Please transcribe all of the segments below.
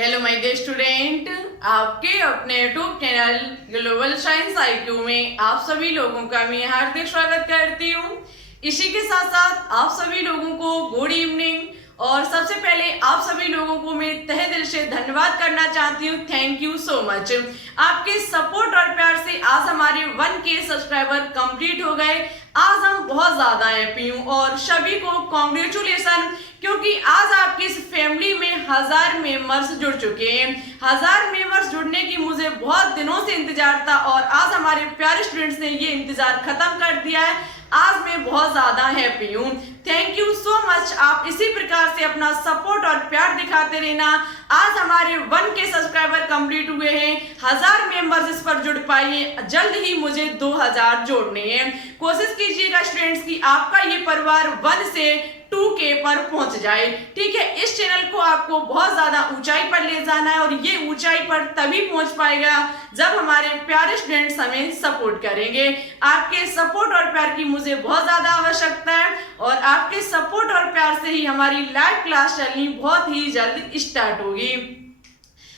Hello my dear student, आपके अपने YouTube channel global science IQ में आप सभी लोगों का मैं हार्दिक स्वागत करती हूँ। इसी के साथ साथ आप सभी लोगों को गुड इवनिंग। और सबसे पहले आप सभी लोगों को मैं तहे दिल से धन्यवाद करना चाहती हूँ। Thank you so much. आपके सपोर्ट और प्यार से आज हमारे 1K सब्सक्राइबर कंप्लीट हो गए। आज हम बहुत ज्यादा हैप्पी हूँ और सभी को कॉन्ग्रेचुलेसन, क्योंकि आज आपकी इस फैमिली में 1000 मेंबर्स जुड़ चुके हैं। 1000 मेंबर्स जुड़ने की मुझे बहुत दिनों से इंतजार था और आज हमारे प्यारे स्टूडेंट्स ने ये इंतजार खत्म कर दिया है। आज मैं बहुत ज्यादा हैप्पी हूँ। Thank you so much. आप इसी प्रकार से अपना सपोर्ट और प्यार दिखाते रहना। आज हमारे 1K सब्सक्राइबर कंप्लीट हुए हैं। 1000 मेंबर्स इस पर जुड़ पाए। जल्द ही मुझे 2000 जोड़ने हैं। कोशिश कीजिएगा स्टूडेंट्स की आपका ये परिवार 1 से 2K पर पहुंच जाए। ठीक है, इस चैनल को आपको बहुत ज्यादा ऊंचाई पर ले जाना है और ये ऊंचाई पर तभी पहुंच पाएगा जब हमारे प्यारे स्टूडेंट्स हमें सपोर्ट करेंगे। आपके सपोर्ट और प्यार की मुझे बहुत ज्यादा आवश्यकता है और आपके सपोर्ट और प्यार से ही हमारी लाइव क्लास चलनी बहुत ही जल्द स्टार्ट होगी।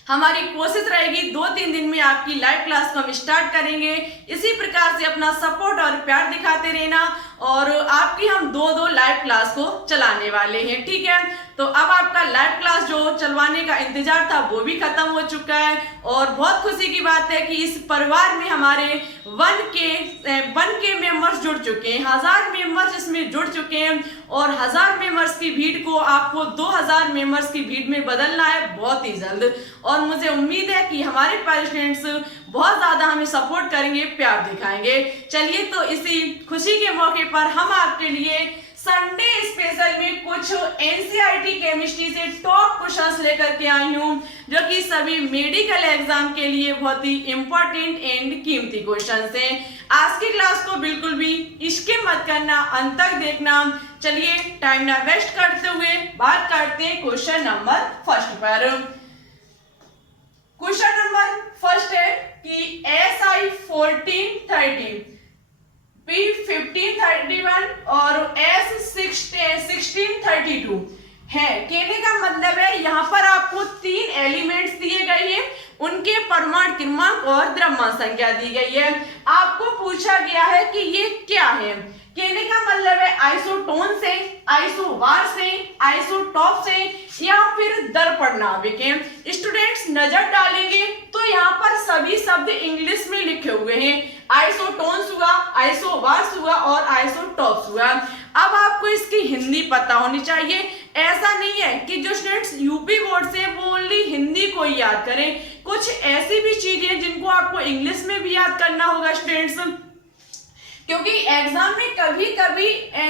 हमारी कोशिश रहेगी 2-3 दिन में आपकी लाइव क्लास को हम स्टार्ट करेंगे। इसी प्रकार से अपना सपोर्ट और प्यार दिखाते रहना और आपकी हम 2 लाइव क्लास को चलाने वाले हैं। ठीक है, तो अब आपका लाइव क्लास जो चलवाने का इंतजार था वो भी खत्म हो चुका है और बहुत खुशी की बात है कि इस परिवार में हमारे 1K मेंबर्स जुड़ चुके हैं। 1000 मेंबर्स इसमें जुड़ चुके हैं और 1000 मेंबर्स की भीड़ को आपको 2000 मेंबर्स की भीड़ में बदलना है बहुत ही जल्द। और मुझे उम्मीद है कि हमारे पेरेंट्स बहुत ज्यादा हमें सपोर्ट करेंगे, प्यार दिखाएंगे। चलिए, तो इसी खुशी के मौके पर हम आपके लिए संडे स्पेशल में कुछ NCERT केमिस्ट्री से टॉप क्वेश्चंस लेकर के आई हूँ, जो कि सभी मेडिकल एग्जाम के लिए बहुत ही इंपॉर्टेंट एंड कीमती क्वेश्चंस हैं। आज की क्लास को बिल्कुल भी स्किप मत करना, अंत तक देखना। चलिए, टाइम ना वेस्ट करते हुए बात करते हैं क्वेश्चन नंबर फर्स्ट पर। क्वेश्चन नंबर फर्स्ट है कि SI 1430, P1531 और S1632 है। कहने का मतलब है यहाँ पर आपको 3 एलिमेंट्स दिए गए हैं, उनके परमाणु क्रमांक और द्रव्यमान संख्या दी गई है। आपको पूछा गया है कि ये क्या है। कहने का मतलब है आइसोटोन से, आइसोवार से, आइसोटॉप से या फिर दर्पण नाभिक है। स्टूडेंट्स नजर डालेंगे तो यहाँ पर सभी शब्द इंग्लिश में लिखे हुए हैं। आइसोटोन्स हुआ, आइसोवार्स हुआ और आइसोटॉप्स हुआ। अब आपको इसकी हिंदी पता होनी चाहिए। ऐसा नहीं है कि जो स्टूडेंट्स यूपी बोर्ड से वो ओनली हिंदी को ही याद करें। कुछ ऐसी भी चीजें जिनको आपको इंग्लिश में भी याद करना होगा स्टूडेंट्स, क्योंकि एग्जाम में कभी कभी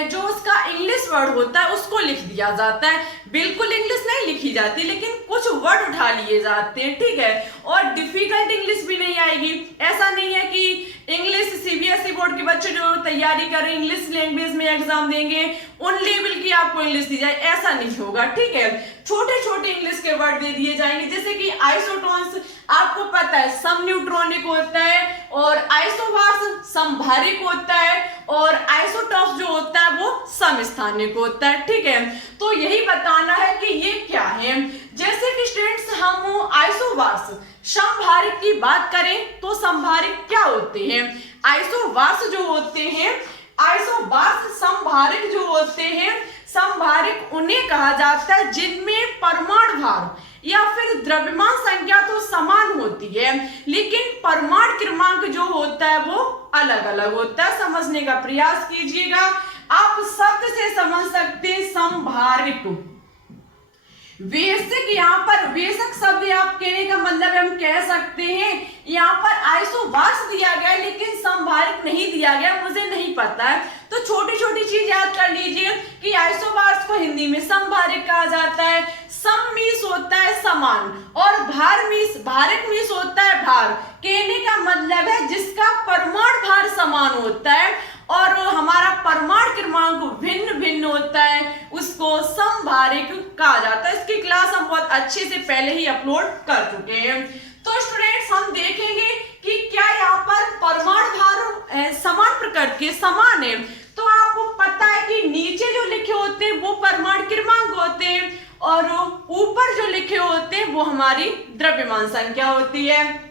जो उसका इंग्लिश वर्ड होता है उसको लिख दिया जाता है। बिल्कुल इंग्लिश नहीं लिखी जाती, लेकिन कुछ वर्ड उठा लिए जाते हैं। ठीक है, और डिफिकल्ट इंग्लिश भी नहीं आएगी। ऐसा नहीं है कि इंग्लिश CBSE बोर्ड के बच्चे जो तैयारी कर रहे हैं इंग्लिश लैंग्वेज में एग्जाम देंगे उन लेवल की आपको इंग्लिश दी जाए, ऐसा नहीं होगा। ठीक है, छोटे छोटे इंग्लिश के वर्ड दे दिए जाएंगे, जैसे कि आइसोटोन्स आपको पता है सम न्यूट्रॉनिक होता है और आइसोवार्स समभारिक होता है और आइसोटॉप्स जो होता है वो समस्थानिक होता है। ठीक है, तो यही बताना है कि ये क्या है। जैसे कि स्टूडेंट्स हम आइसोवार्स समभारिक की बात करें तो समभारिक क्या होते हैं। आइसोवार्स जो होते हैं, आइसोवार्स समभारिक जो होते हैं, समभारिक उन्हें कहा जाता है जिनमें परमाणु भार या फिर द्रव्यमान संख्या तो समान होती है, लेकिन परमाणु क्रमांक जो होता है वो अलग अलग होता है। समझने का प्रयास कीजिएगा। आप शब्द से समझ सकते हैं समभारिक। बेसिक यहाँ पर बेसिक शब्द आप कहने का मतलब हम कह सकते हैं यहाँ पर आइसोवार्स दिया गया लेकिन समभारिक नहीं दिया गया, मुझे नहीं पता है। तो छोटी छोटी चीज याद कर लीजिए कि आइसोवार्स को हिंदी में समभारिक कहा जाता है। सम मीन्स होता है समान और भार मीन्स भारिक मीन्स होता है भार। कहने का मतलब है जिसका परमाणु भार समान होता है और हमारा परमाणु क्रमांक भिन्न भिन्न होता है, उसको समभारिक कहा जाता है। इसकी क्लास हम बहुत अच्छे से पहले ही अपलोड कर चुके हैं। तो स्टूडेंट्स हम देखेंगे कि क्या यहाँ पर परमाणु भार समान प्रकृति के समान है। तो आपको पता है कि नीचे जो लिखे होते हैं वो परमाणु क्रमांक होते हैं और ऊपर जो लिखे होते हैं वो हमारी द्रव्यमान संख्या होती है,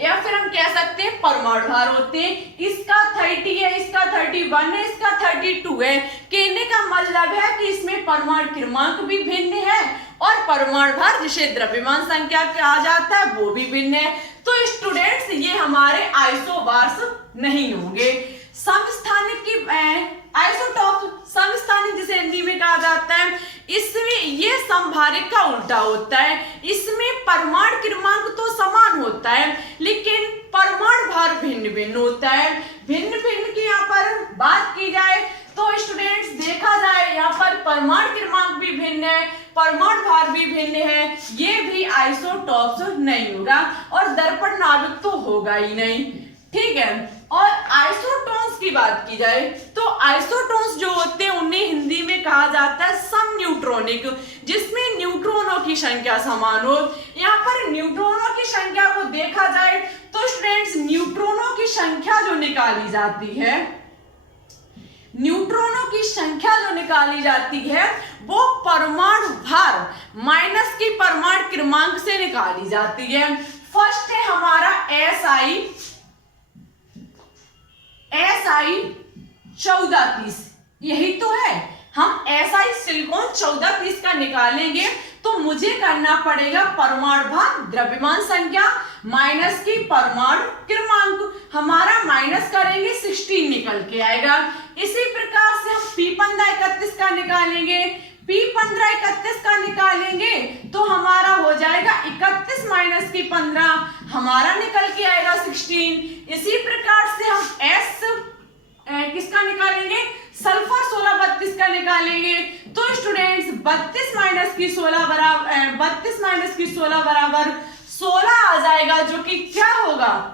या फिर हम कह सकते हैं परमाणु भार होते हैं। इसका 30 है, इसका 31 है, इसका 32 है। कहने का मतलब है कि इसमें परमाणु क्रमांक भी भिन्न है और परमाणु भार जिसे द्रव्यमान संख्या कहा जाता है वो भी भिन्न है। तो स्टूडेंट्स ये हमारे आइसोबार्स नहीं होंगे। समस्थानिक की आइसोटॉप समस्थानिक जिसे हिंदी में कहा जाता है, इसमें ये समभारिक का उल्टा होता है। इसमें परमाणु क्रमांक तो समान होता है लेकिन परमाणु भार भिन्न भिन्न होता है। भिन्न भिन्न की यहाँ पर बात की जाए तो स्टूडेंट्स देखा जाए यहाँ पर परमाणु क्रमांक भी भिन्न है, परमाणु भार भी भिन्न है, ये भी आइसोटॉप्स नहीं होगा और दर्पण नाभिक तो होगा ही नहीं। ठीक है, और आइसोटोन्स की बात की जाए तो आइसोटोन्स जो होते हैं उन्हें हिंदी में कहा जाता है समन्यूट्रॉनिक, जिसमें न्यूट्रॉनों की संख्या समान हो। यहाँ पर न्यूट्रॉनों की संख्या को देखा जाए तो स्टूडेंट्स न्यूट्रॉनों की संख्या जो निकाली जाती है, न्यूट्रॉनों की संख्या जो निकाली जाती है वो परमाणु भार माइनस की परमाणु क्रमांक से निकाली जाती है। फर्स्ट है हमारा SI 1430, यही तो है। हम SI सिलिकॉन 1430 का निकालेंगे तो मुझे करना पड़ेगा परमाणु भार द्रव्यमान संख्या माइनस की परमाणु क्रमांक, हमारा माइनस करेंगे 16 निकल के आएगा। इसी प्रकार से हम P1531 का निकालेंगे, P1531 का निकालेंगे तो हमारा हो जाएगा 31 माइनस की 15, हमारा निकल के आएगा 16। इसी प्रकार से हम किसका निकालेंगे, सल्फर 1632 का निकालेंगे तो स्टूडेंट्स 32 माइनस की 16 बराबर 16 आ जाएगा, जो कि क्या होगा,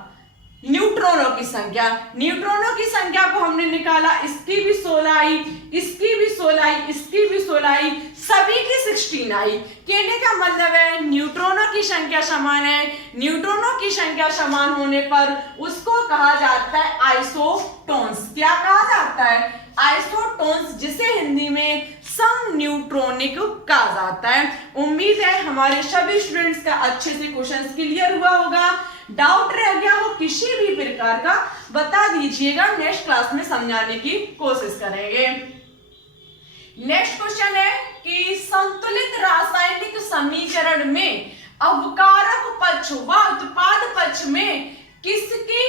न्यूट्रॉनों की संख्या। न्यूट्रॉनों की संख्या को हमने निकाला, इसकी भी 16 आई, इसकी भी 16 आई, इसकी भी 16 आई, सभी की 16 आई। कहने का मतलब है न्यूट्रॉनों की संख्या समान है। न्यूट्रॉनों की संख्या समान होने पर उसको कहा जाता है आइसोटोन्स। क्या कहा जाता है, आइसोटोन्स, जिसे हिंदी में समन्यूट्रॉनिक कहा जाता है। उम्मीद है हमारे सभी स्टूडेंट्स का अच्छे से क्वेश्चन क्लियर हुआ होगा। डाउट रह गया हो किसी भी प्रकार का बता दीजिएगा, नेक्स्ट क्लास में समझाने की कोशिश करेंगे। नेक्स्ट क्वेश्चन है कि संतुलित रासायनिक समीकरण में अवकारक पक्ष व उत्पाद पक्ष में किसकी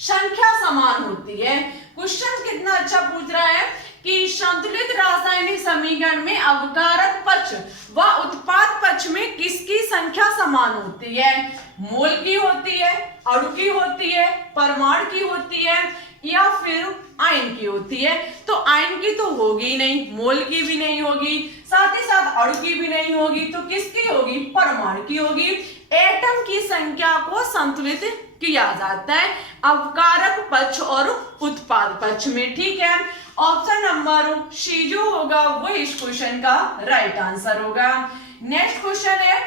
संख्या समान होती है। क्वेश्चन कितना अच्छा पूछ रहा है कि संतुलित रासायनिक समीकरण में अवकारक पक्ष व उत्पाद पक्ष में किसकी संख्या समान होती है। मोल की होती है, अणु की होती है, परमाणु की होती है या फिर आयन की होती है। तो आयन की तो होगी ही नहीं, मोल की भी नहीं होगी, साथ ही साथ अणु की भी नहीं होगी, तो किसकी होगी, परमाणु की होगी। एटम की संख्या को संतुलित किया जाता है अवकारक पक्ष और उत्पाद पक्ष में। ठीक है, ऑप्शन नंबर सी जो होगा वो इस क्वेश्चन का राइट आंसर होगा। नेक्स्ट क्वेश्चन है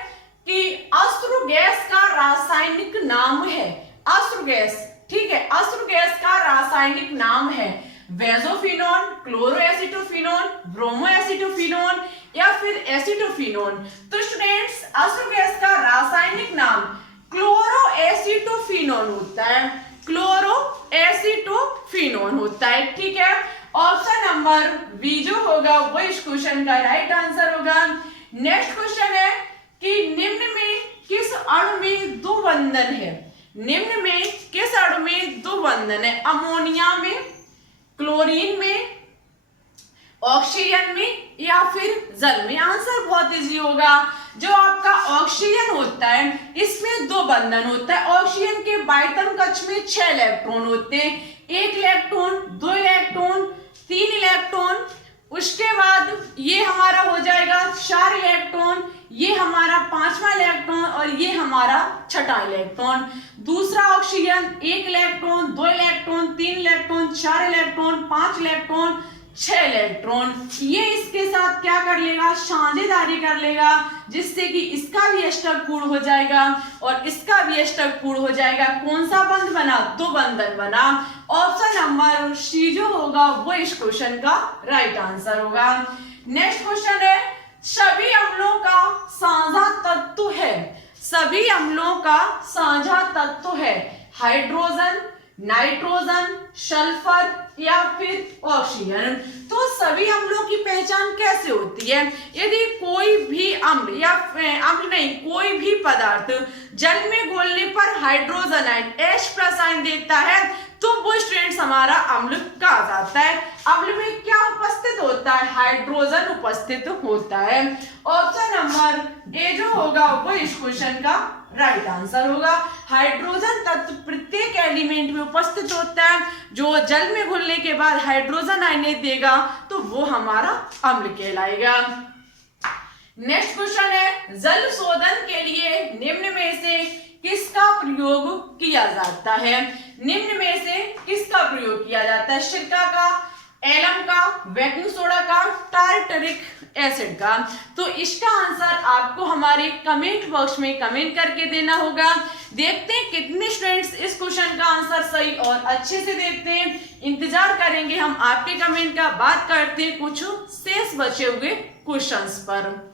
कि अश्रु गैस का रासायनिक नाम है, अश्रु गैस, ठीक है, अश्रु गैस का रासायनिक नाम है बेंजोफिनोन, क्लोरोएसिटोफिनोन, ब्रोमोएसिटोफिनोन या फिर एसिटोफिनोन। तो स्टूडेंट्स अश्रु गैस का रासायनिक नाम क्लोरोएसिटोफिनोन होता है, क्लोरोएसिटोफिनोन होता है। ठीक है, ऑप्शन नंबर बी जो होगा वो इस क्वेश्चन का राइट आंसर होगा। नेक्स्ट क्वेश्चन है कि निम्न में किस अणु में दो बंधन है, निम्न में किस अणु में दो बंधन है, अमोनिया में, क्लोरीन में, ऑक्सीजन में या फिर जल में। आंसर बहुत इजी होगा। जो आपका ऑक्सीजन होता है इसमें दो बंधन होता है। ऑक्सीजन के बाह्यतम कक्ष में 6 इलेक्ट्रॉन होते हैं, 1 इलेक्ट्रॉन, 2 इलेक्ट्रॉन, 3 इलेक्ट्रॉन, उसके बाद ये हमारा हो जाएगा 4 इलेक्ट्रॉन, ये हमारा 5वां इलेक्ट्रॉन और ये हमारा 6ठा इलेक्ट्रॉन। दूसरा oxygen 1 electron, 2 electron, 3 electron, 4 electron, 5 electron, 6 electron. ये इसके साथ क्या कर लेगा, साझेदारी कर लेगा, जिससे कि इसका भी अष्टक पूर्ण हो जाएगा और इसका भी अष्टक पूर्ण हो जाएगा। कौन सा बंध बना, दो बंधन बना। ऑप्शन नंबर सी जो होगा वो इस क्वेश्चन का राइट आंसर होगा। नेक्स्ट क्वेश्चन है सभी अम्लों का साझा तत्व है, सभी अम्लों का साझा तत्व है हाइड्रोजन, नाइट्रोजन, सल्फर या फिर ऑक्सीजन। तो सभी अम्लों की पहचान कैसे होती है? यदि कोई भी अम्ल या अम्ल नहीं, कोई भी पदार्थ जल में घोलने पर हाइड्रोजन आयन H+ आयन देता है तो वो स्टूडेंट्स हमारा अम्ल कहा जाता है। अम्ल में क्या उपस्थित होता है? हाइड्रोजन उपस्थित होता है। ऑप्शन नंबर ए जो होगा वो इस क्वेश्चन का राइट आंसर होगा। हाइड्रोजन तत्व प्रत्येक एलिमेंट में उपस्थित होता है, जो जल में घुलने के बाद हाइड्रोजन आयन देगा तो वो हमारा अम्ल कहलाएगा। नेक्स्ट क्वेश्चन है, जल शोधन के लिए निम्न में से किसका प्रयोग किया जाता है? निम्न में से किसका प्रयोग किया जाता है? सिरका का, एलम का, बेकिंग सोडा का, टारटरिक एसिड का। तो इसका आंसर आपको हमारे कमेंट बॉक्स में कमेंट करके देना होगा। देखते हैं कितने स्टूडेंट्स इस क्वेश्चन का आंसर सही और अच्छे से देखते हैं। इंतजार करेंगे हम आपके कमेंट का। बात करते हैं कुछ शेष बचे हुए क्वेश्चंस पर।